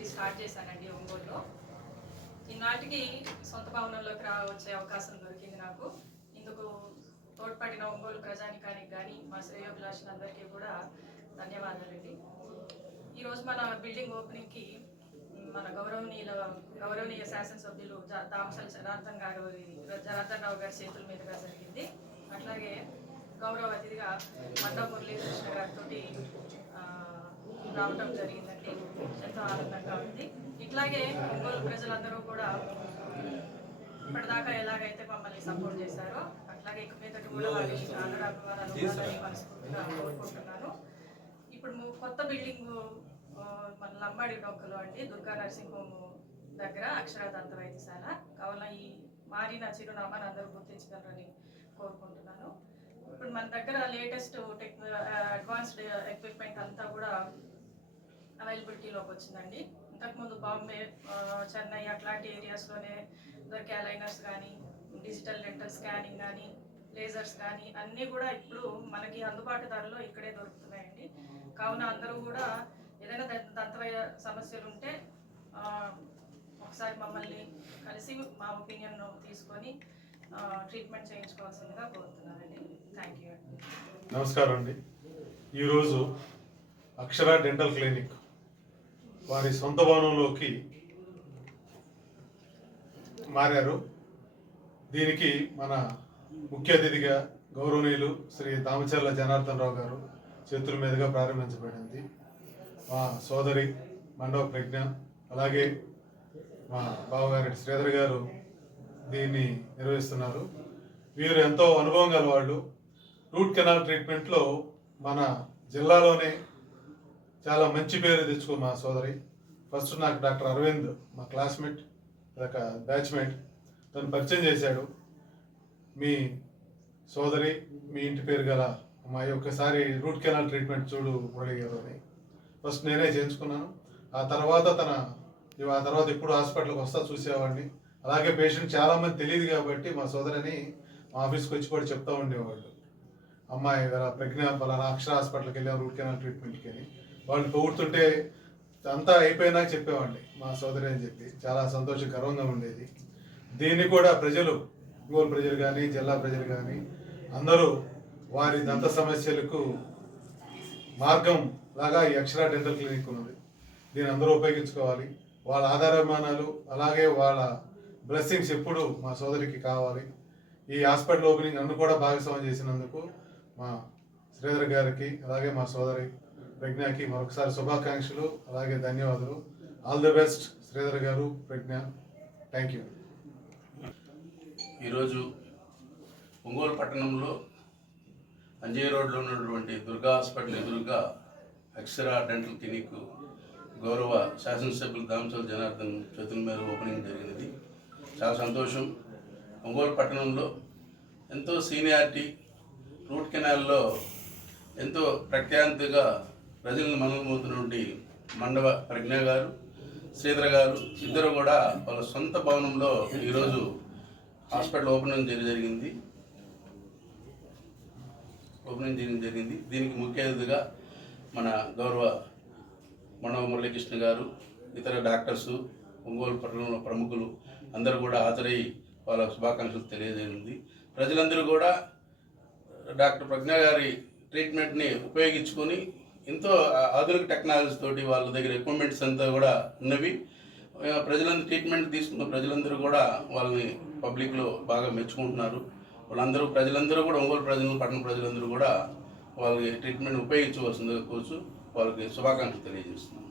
పెట్టి స్టార్ట్ చేశానండి ఒంగోలులో. ఈనాటికి సొంత భవనంలోకి వచ్చే అవకాశం దొరికింది నాకు. ఇందుకు తోడ్పడిన ఒంగోలు ప్రజానికానికి కానీ మా శ్రేయోభిలాషులందరికీ కూడా ధన్యవాదాలండి. ఈరోజు మన బిల్డింగ్ ఓపెనింగ్కి మన గౌరవనీయ శాసనసభ్యులు దామచల జనార్దన్ రావు గారి చేతుల మీదుగా జరిగింది. అట్లాగే గౌరవ అతిథిగా మండవ మురళీకృష్ణ గారితో రావటం జరిగిందండి. ఎంతో ఆనందంగా ఉంది. ఇట్లాగే ఒంగోలు ప్రజలందరూ కూడా ఇప్పటిదాకా ఎలాగైతే మమ్మల్ని సపోర్ట్ చేశారో అట్లాగే ఇక మీదటి కూడా వారి ఆదరాభిమానాలు ఉండాలని మనస్ఫూర్తిగా కోరుకుంటున్నాను. ఇప్పుడు కొత్త బిల్డింగ్ మన లంబాడి డొక్కలో అండి, దుర్గా నర్సింగ్ హోమ్ దగ్గర అక్షర దంత వైద్యశాల. కావున ఈ మారిన చిరునామాను అందరూ గుర్తించగలరని కోరుకుంటున్నాను. ఇప్పుడు మన దగ్గర లేటెస్ట్ అడ్వాన్స్డ్ ఎక్విప్మెంట్ అంతా కూడా అవైలబిలిటీలోకి వచ్చిందండి. ఇంతకుముందు బాంబే, చెన్నై అట్లాంటి ఏరియాస్లోనే దొరికే అలైనర్స్ కానీ, డిజిటల్ డెంటల్ స్కానింగ్ కానీ, లేజర్స్ కానీ అన్నీ కూడా ఇప్పుడు మనకి అందుబాటు ధరలో ఇక్కడే దొరుకుతున్నాయండి. కావున అందరూ కూడా ఏదైనా దంతవైద్య సమస్యలు ఉంటే ఒకసారి మమ్మల్ని కలిసి మా ఒపీనియన్ తీసుకొని ట్రీట్మెంట్ చేయించుకోవాల్సిందిగా కోరుతున్నానండి. థ్యాంక్ యూ అండి. నమస్కారం అండి. ఈరోజు అక్షర డెంటల్ క్లినిక్ వారి సొంత భవనంలోకి మారారు. దీనికి మన ముఖ్య అతిథిగా గౌరవనీయులు శ్రీ దామచర్ల జనార్దన్ రావు గారు చేతుల మీదుగా ప్రారంభించబడింది. మా సోదరి మండవ ప్రజ్ఞ, అలాగే మా బావగారి శ్రీధర్ గారు దీన్ని నిర్వహిస్తున్నారు. వీరు ఎంతో అనుభవం గల వాళ్ళు. రూట్ కెనాల్ ట్రీట్మెంట్లో మన జిల్లాలోనే చాలా మంచి పేరు తెచ్చుకున్న మా సోదరి. ఫస్ట్ నాకు డాక్టర్ అరవింద్, మా క్లాస్మేట్, ఒక బ్యాచ్మేట్, తను పరిచయం చేశాడు. మీ సోదరి మీ ఇంటి పేరు గల మా ఒక్కసారి రూట్ కెనాల్ ట్రీట్మెంట్ చూడు మురళి గారు అని ఫస్ట్ నేనే చేయించుకున్నాను. ఆ తర్వాత ఎప్పుడు హాస్పిటల్కి వస్తా చూసేవాడిని. అలాగే పేషెంట్ చాలామంది తెలియదు కాబట్టి మా సోదరిని మా ఆఫీస్కి వచ్చి కూడా చెప్తూ ఉండేవాళ్ళు, అమ్మాయి ప్రజ్ఞ పలానా అక్షర హాస్పిటల్కి వెళ్ళాం రూట్ కెనాల్ ట్రీట్మెంట్కి అని. వాళ్ళు పొగుడుతుంటే అంతా అయిపోయినాక చెప్పేవాడిని మా సోదరి అని చెప్పి. చాలా సంతోషం, గర్వంగా ఉండేది. దీన్ని కూడా ప్రజలు, ఒంగోలు ప్రజలు కానీ, జిల్లా ప్రజలు కానీ అందరూ వారి దంత సమస్యలకు మార్గం లాగా ఈ అక్షర డెంటల్ క్లినిక్ ఉన్నది. దీన్ని అందరూ ఉపయోగించుకోవాలి. వాళ్ళ ఆధారమానాలు అలాగే వాళ్ళ బ్లెస్సింగ్స్ ఎప్పుడు మా సోదరికి కావాలి. ఈ హాస్పిటల్ ఓపెనింగ్ నన్ను కూడా భాగస్వామ్యం చేసినందుకు మా శ్రీధర్ గారికి అలాగే మా సోదరి ప్రజ్ఞకి మరొకసారి శుభాకాంక్షలు, అలాగే ధన్యవాదాలు. ఆల్ ది బెస్ట్ శ్రీధర్ గారు, ప్రజ్ఞ. Thank you. ఈరోజు ఒంగోలు పట్టణంలో అంజయ్య రోడ్లో ఉన్నటువంటి దుర్గా హాస్పిటల్ ఎదురుగా అక్షర డెంటల్ క్లినిక్ గౌరవ శాసనసభ్యులు దామచల జనార్దన్ చేతుల మీద ఓపెనింగ్ జరిగినది. చాలా సంతోషం. ఒంగోలు పట్టణంలో ఎంతో సీనియారిటీ, రూట్ కెనాల్లో ఎంతో ప్రఖ్యాతిగా ప్రజలను మనమవుతున్నటువంటి మండవ ప్రజ్ఞ గారు, శ్రీధర్ గారు ఇద్దరు కూడా వాళ్ళ సొంత భవనంలో ఈరోజు హాస్పిటల్ ఓపెనింగ్ జరిగింది. దీనికి ముఖ్య అతిథిగా మన గౌరవ మండవ మురళీకృష్ణ గారు, ఇతర డాక్టర్సు, ఒంగోలు పట్టణంలో ప్రముఖులు అందరూ కూడా హాజరై వాళ్ళ శుభాకాంక్షలు తెలియజేయండి. ప్రజలందరూ కూడా డాక్టర్ ప్రజ్ఞ గారి ట్రీట్మెంట్ని ఉపయోగించుకొని ఎంతో ఆధునిక టెక్నాలజీ తోటి వాళ్ళ దగ్గర ఎక్విప్మెంట్స్ అంతా కూడా ఉన్నవి. ప్రజలందరూ ట్రీట్మెంట్ తీసుకున్న ప్రజలందరూ కూడా వాళ్ళని పబ్లిక్లో బాగా మెచ్చుకుంటున్నారు. ప్రజలందరూ కూడా ఒంగోలు ప్రజలు, పట్టణ ప్రజలందరూ కూడా వాళ్ళకి ట్రీట్మెంట్ ఉపయోగించవలసిందిగా కోరుచు వాళ్ళకి శుభాకాంక్షలు తెలియజేస్తున్నాను.